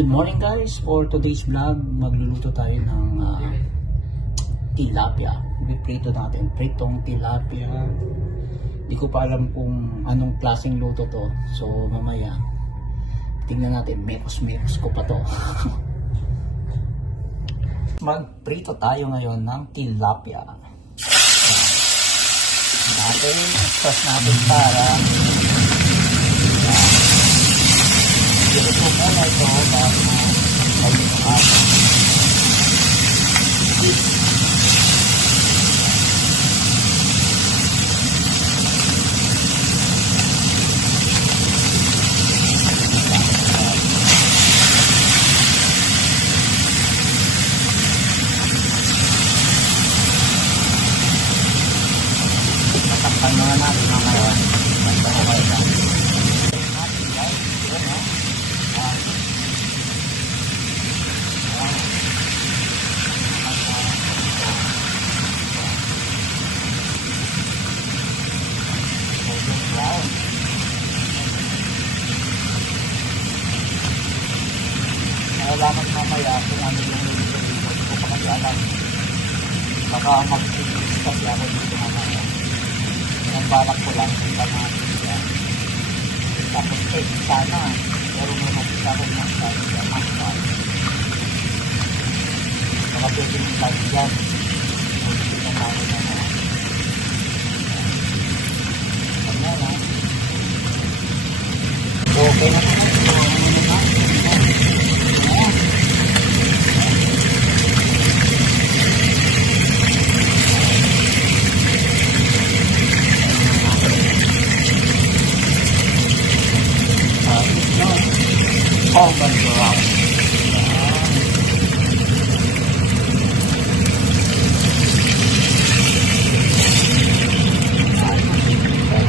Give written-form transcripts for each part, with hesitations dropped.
Good morning guys. For today's vlog, magluluto tayo ng tilapia. Ipiprito natin. Pritong tilapia. Hindi ko pa alam kung anong klaseng luto to. So mamaya, tingnan natin. Mekos ko pa to. Magprito tayo ngayon ng tilapia. Natin, express natin para ito muna ito bago ay yung ating natakpan muna natin mamaya magpapaway lang. Malaman mamaya kung ano yung nilito dito. Hindi ko pa kasi alam. Baka mag-fix kasi ako dito mamaya. Ang balak ko lang kita natin yan. Tapos sana. Pero may makita ko ng sabi sa makita. Baka pwede yung sabi dyan. Hindi na namin na na. Kanya na. Okay na. Oh, bantuan.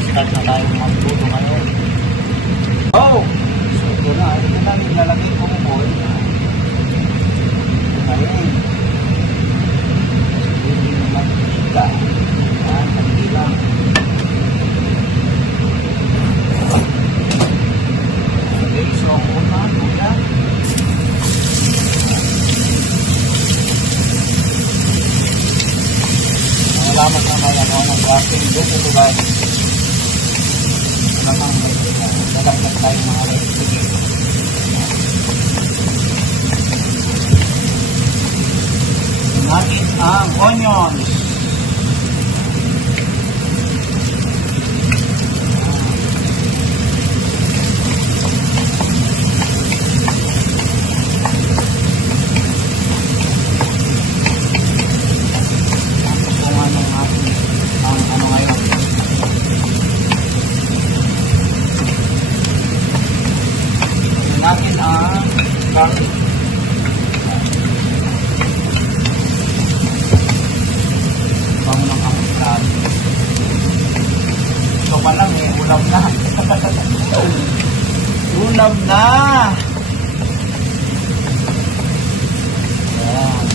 Start na tayo magluto ngayon. Oh! So, ito na. Ito na nilalagay ko mo. Ayun. Hindi mo makikita. Hindi lang. Okay, so ang una. Salamat naman ako ng ating luto guys. Namang nalaglag tayo mga recipe. Natin ang onions. Natin ang garlic. Bango ng avocado. Ito pa lang ulam na. Ulam na! Ayan.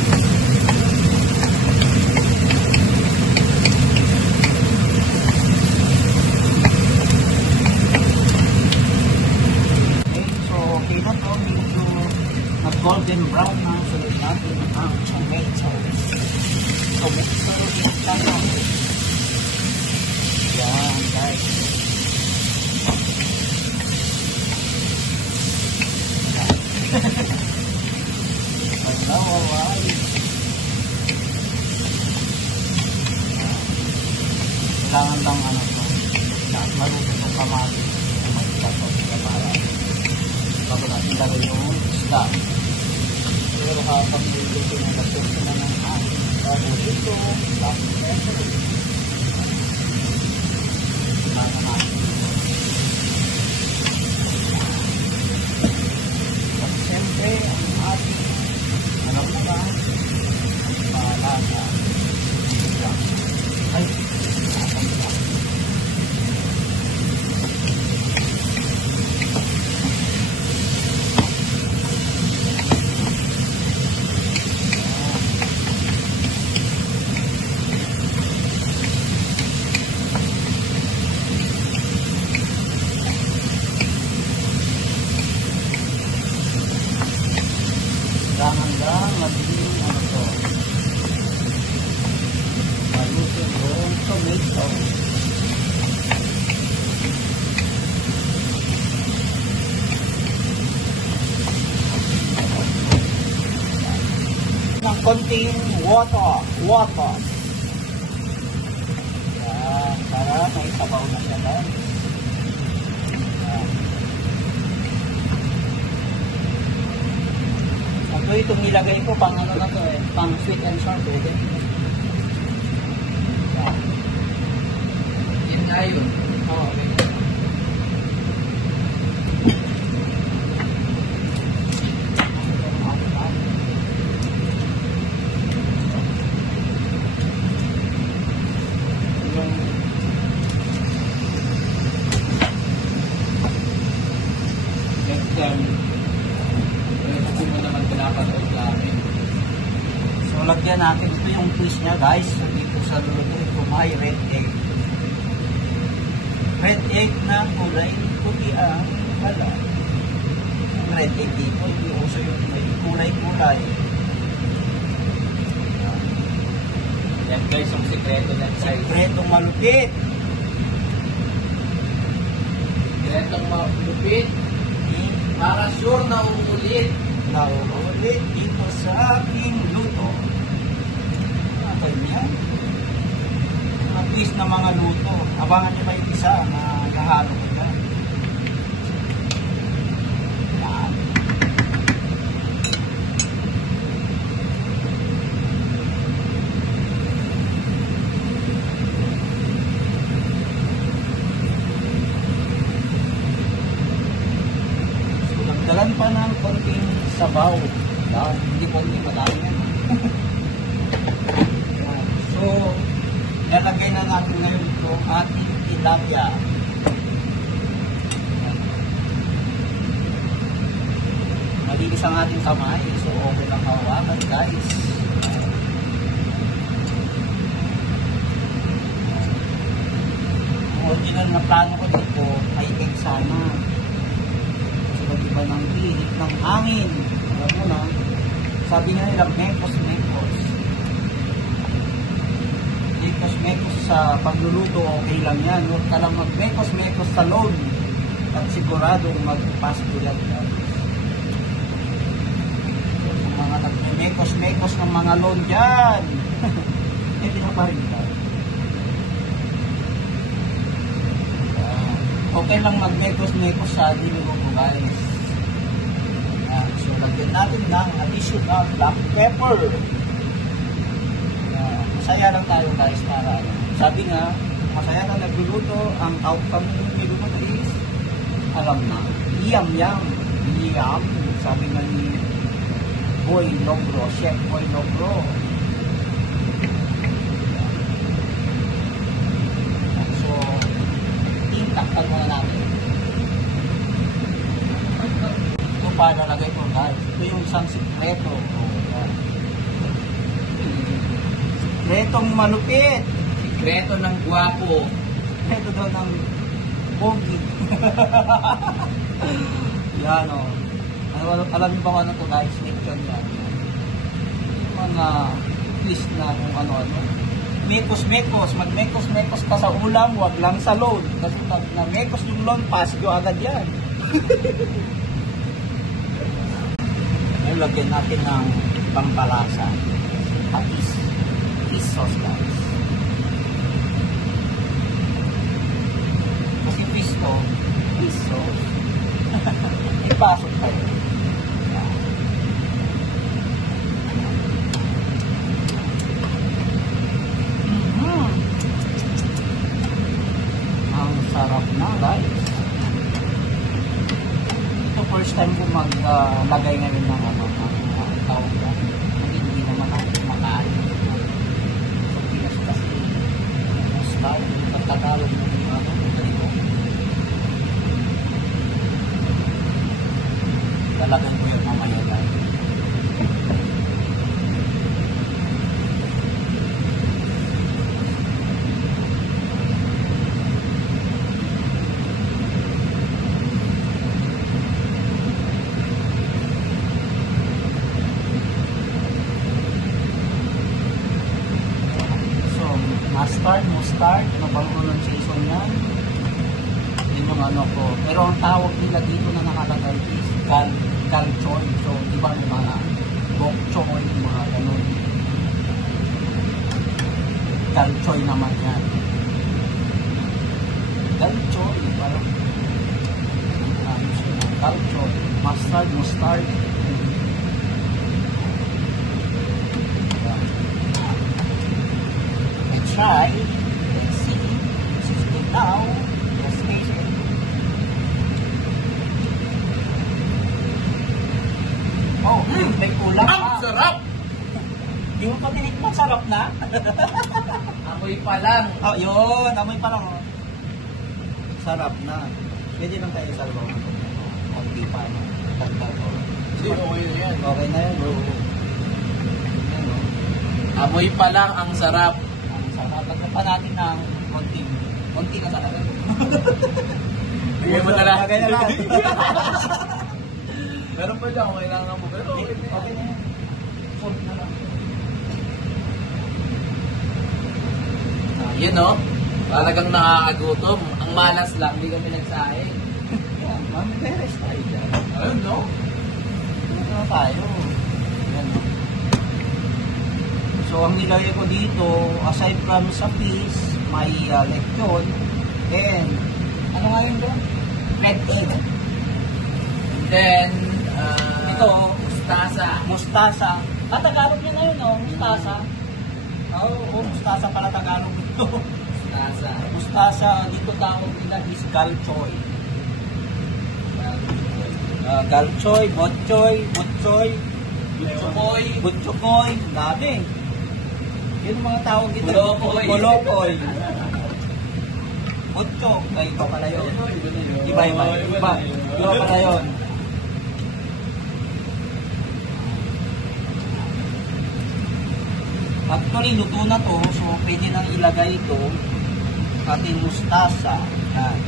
Golden brown na sulit natin ang tomatoes. So, mix tayo. Yan, guys. Kailangan lang ano to. Maluto ng kamali. Magkakaw sila para bago natin lagay yung isda. Pero habang dito pinagatusin na ng ating bago dito, lagi peso. At siyempre, ang ating ano ba? Malaga. Ay, maging ano to. Maluto yung tomato. Ng konting water. Yan, para may sabaw na siya guys. Ito itong nilagay ko pang ano na to pang sweet and sour pwede. Yan nga yun. Oo. Next time, kasi mo naman pinapanood sa amin. So lagyan natin ito yung twist niya guys. So dito sa luto ito may red egg. Red egg na kulay puti ang pala. Red egg dito, hindi uso yung may kulay-kulay. Yan guys, yung sikreto ng size. Sekretong malupit. Sikretong malupit. Para sure na uulit. Nauulit dito sa aking luto. Ano yan? Mga twist na mga luto. Abangan niyo pa yung isa na nahalo ko dyan. Yan. Dalan pa ng konting sabaw. Hindi konting madami yan. So, nalagay na natin ngayon ito ating tilapia. Malinis ang ating kamay. So, okay lang hawakan guys. Ang original na plano ko dito ay egg sana. Iba ng pilit ng hangin. Alam mo na, sabi nga nila, mekos. Mekos sa pagluluto, okay lang yan. Huwag ka lang mag-mekos sa load. At siguradong mag-pasto yan. Yung mga nag-mekos ng mga load dyan. Hindi na pa rin ka. Okay lang mag-mekos sa niluto guys. So, lagyan natin ng additional black pepper. Masaya lang tayo guys para sabi nga, masaya na nagluluto, ang tawag kami niluto is alam na, yum. Sabi nga ni Boy Logro, Chef Boy Logro. So, takpan muna natin. Ito pa nalagay ko guys. Ito yung isang sikreto. Sikretong malupit. Sikreto ng gwapo. Sikreto daw ng pogi. Yan o. Alam niyo ba kung ano to guys? Lechon yan. Yung mga twist na kung ano-ano. Mekos. Mag-mekos ka sa ulam, wag lang sa load. Kasi pag na-mekos yung load, pasgo agad yan. Ngayon, lagyan natin ng pampalasa. Patis sauce guys. Kasi fish sauce. Ipasok tayo. Sarap na guys. Ito first time ko maglagay ngayon ng tawag na. Hindi naman ako kumakain. So Pinas kasi style ng Tagalog ng ganito. Talagang ko yun mamaya guys. yung ano ko. Pero ang tawag nila dito na nakalagay is galchoy. So, di ba yung mga bok choy, mga ganun. Galchoy naman yan. Galchoy, parang galchoy. Mustard. Let's try. Let's see. This is good now. Let's taste it. Oh, may kulang Ang pa. sarap! Di mo pa tinikman, sarap na. Amoy pa lang. Oh, yun. Amoy pa lang. Oh. Sarap na. Pwede lang tayo salbaw na ito. Konti pa. No? Tagtag ko. Hindi, okay na yan. Okay na yan, bro. Yan, oh. Amoy pa lang ang sarap. Ang sarap. Tagtag pa natin ng konti. Konti na sarap. Bigay mo na lang. Lagay na lang. Meron pa dyan, kailangan mo. Pero okay na yan. Okay na yan. Salt na lang. Yun no? Talagang nakakagutom. Ang malas lang, hindi kami nagsaing. Yan, mami, beres tayo dyan. Ayun no? Ano tayo? Yan, no? So, ang nilagay ko dito, aside from sa fish, may lechon, and ano nga yun doon? Red egg. And then, Ito, mustasa. mustasa. Tagalog niya na yun, no? Mustasa. Oo, mustasa pala Tagalog dito. Mustasa. Mustasa, dito tawag nila is galchoy. Galchoy, botchoy, butchokoy, dami. Yun ang mga tawag dito. Bulokoy. Bulokoy. Butchok, ay iba pala yun. Iba. Iba pala yun. Actually, luto na to, so pwede nang ilagay ito ating mustasa. Yan.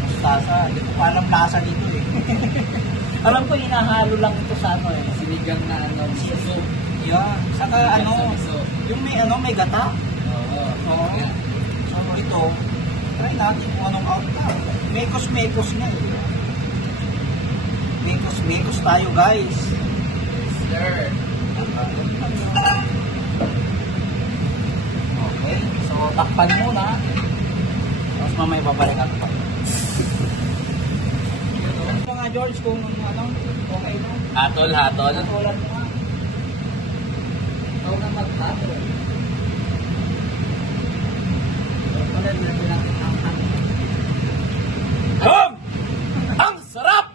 Mustasa. Hindi ko pa alam lasa dito eh. Alam ko, hinahalo lang ito sa ano eh. Sinigang na ano, miso. Yan. Saka ano, Miso. yung may gata. Oo. Oo. Yan. So ito, try natin kung anong outcome. Mekos na eh. Mekos tayo guys. Sir. Okay, so takpan muna. Tapos mamaya babalik ako pa. Ito nga George, kung ano, okay no? Hatol. Natulan mo nga. Ikaw na magtatol. Wala na pinakitangkan. Ang sarap!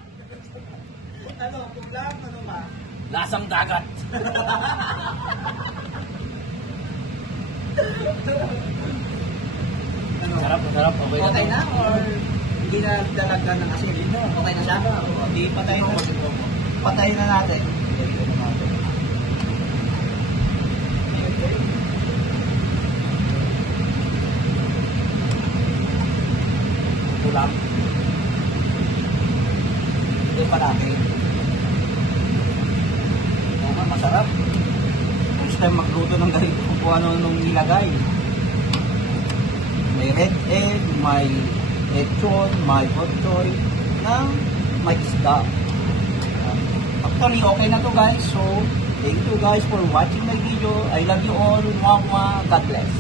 Ano, kuglang, ano ba? Lasang dagat. Ano? Sarap. Okay Okay na or hindi na dalagan ng asin? Okay na siya? Hindi, patay na. Patay na natin. Ito lang. Ito pa natin. Masarap. First time magluto ng ganito kung ano nung nilagay. May red egg, may lechon, may botchoy, na may isda. Actually, okay na to guys. So, thank you guys for watching my video. I love you all. Mwah. God bless.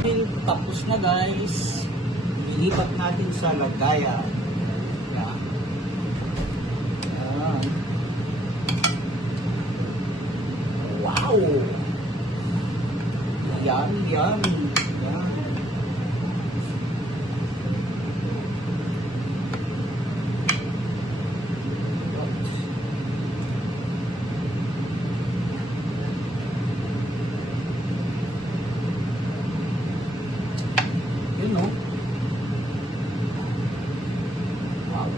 Okay, tapos na guys. Ilipat natin sa lagayan. Yan. Yan. Wow! Yan. Yan. Yun no? Wow.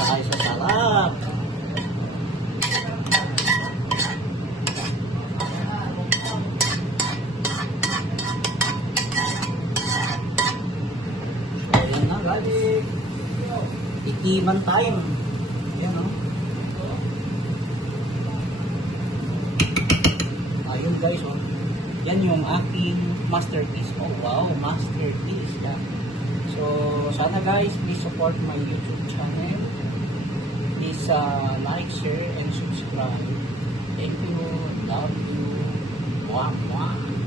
Tayo sa sarap. Ayan na, guys. Itiman time. yun guys, oh. Yan yung aking masterpiece. Oh wow, masterpiece. Yeah. So, sana guys, please support my YouTube channel. Please like, share, and subscribe. Thank you. Love you. Mwah, mwah.